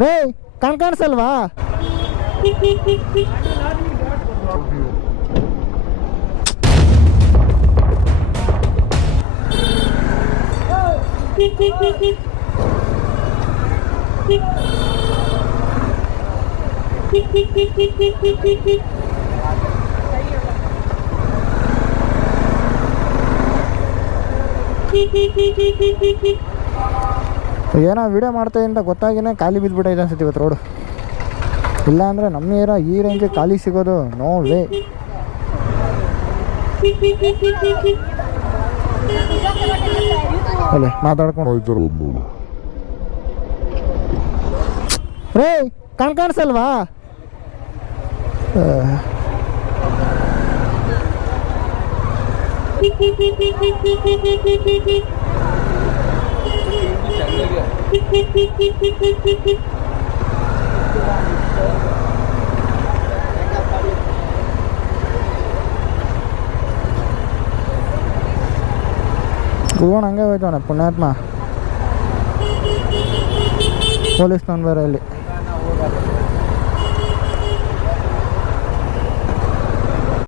ರೇ ಕಾಣಿಸಲ್ವಾ? ಏನೋ ವಿಡಿಯೋ ಮಾಡ್ತಾ ಅಂತ ಗೊತ್ತಾಗಿನೇ ಖಾಲಿ ಬಿದ್ದುಬಿಟ್ಟೈತೆ ಅನ್ಸುತ್ತೆ ಇವತ್ತು ರೋಡು. ಇಲ್ಲ ಅಂದರೆ ನಮ್ಮ ಏರ ಈ ರೇಂಜಿಗೆ ಖಾಲಿ ಸಿಗೋದು ನೋ ವೇ. ಅಲ್ಲೇ ಮಾತಾಡ್ಕೊಂಡು ರೇ ಕಾಣಿಸಲ್ವಾ? ಕುತ್ಕೊಂಡು ಹಂಗೆ ಹೋಯ್ತವನ ಪುಣ್ಯಾತ್ಮ. ಪೊಲೀಸ್ನವ್ನು ಬೇರೆ ಇಲ್ಲಿ.